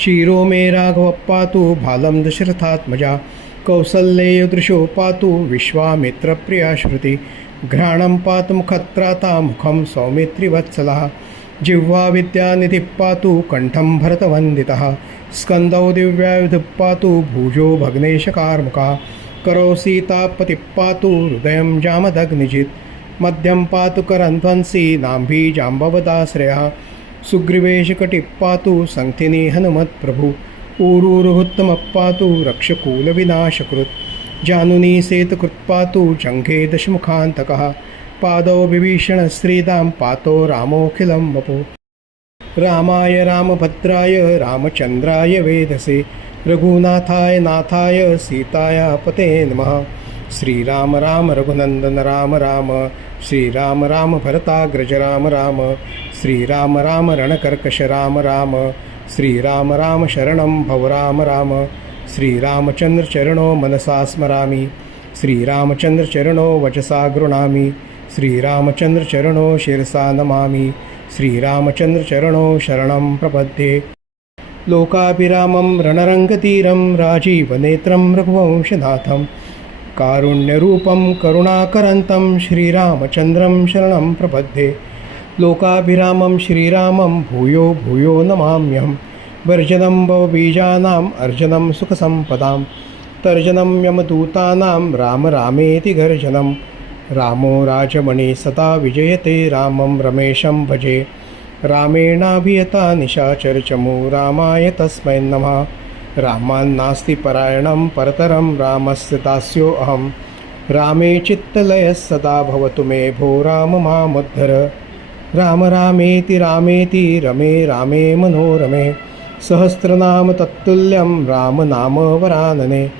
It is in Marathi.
क्षीरो मे राघव पातु भालं दशरथात्मजा कौसल्येयदृशो पातु विश्वामित्रप्रिया श्रुति, घ्राणं पातु मुखत्राता मुखं सौमित्रिवत्सलः, जिह्वा विद्यानिधिः पातु कण्ठं भरतवन्दितः, स्कन्दौ दिव्यायुधः पातु भुजो भग्नेशकार्मुका, करो सीतापतिः पातु हृदयं जामदग्निजित्, मध्यं पातु करन्ध्वंसि नाम्भी जाम्बवदाश्रयः सुग्रीवेशकटिप्पातु पातु सङ्थिनी हनुमत्प्रभु ऊरूरुहुत्तमप्पातु रक्षकूलविनाशकृत् जानुनी सेतकृत्पातु जङ्घे दशमुखान्तकः पादौ विभीषणश्रीदां पातो रामोऽखिलं वपु। रामाय रामभद्राय रामचन्द्राय वेदसे रघुनाथाय नाथाय सीताय पते नमः। श्रीराम राम रघुनन्दन राम राम श्रीराम राम भरताग्रज राम राम। श्रीराम राम रणकर्कश राम राम। श्रीराम राम शरणं भव राम राम। श्रीरामचन्द्रचरणो मनसा स्मरामि। श्रीरामचन्द्रचरणो वचसा गृणामि। श्रीरामचन्द्रचरणो शिरसा नमामि। श्रीरामचन्द्रचरणो शरणं प्रपद्ये। लोकाभिरामं रणरङ्गतीरं राजीवनेत्रं रघुवंशनाथं कारुण्यरूपं करुणाकरन्तं श्रीरामचन्द्रं शरणं प्रपद्ये। लोकाभिरामं श्रीरामं भूयो भूयो नमाम्यहं। वर्जनं भवबीजानाम् अर्जनं सुखसम्पदां तर्जनं यमदूतानां राम रामेति गर्जनं। रामो राजमणि सदा विजयते रामं रमेशं भजे। रामेणाभियता निशाचरचमु रामाय तस्मै नमः। रामान्नास्ति परायणं परतरं रामस्य दास्योऽहं रामे चित्तलयः सदा भवतु मे भो राम मामुद्धर। राम रामेति रामेति रमे रामे मनोरमे। सहस्रनाम तत्तुल्यं रामनाम वरानने।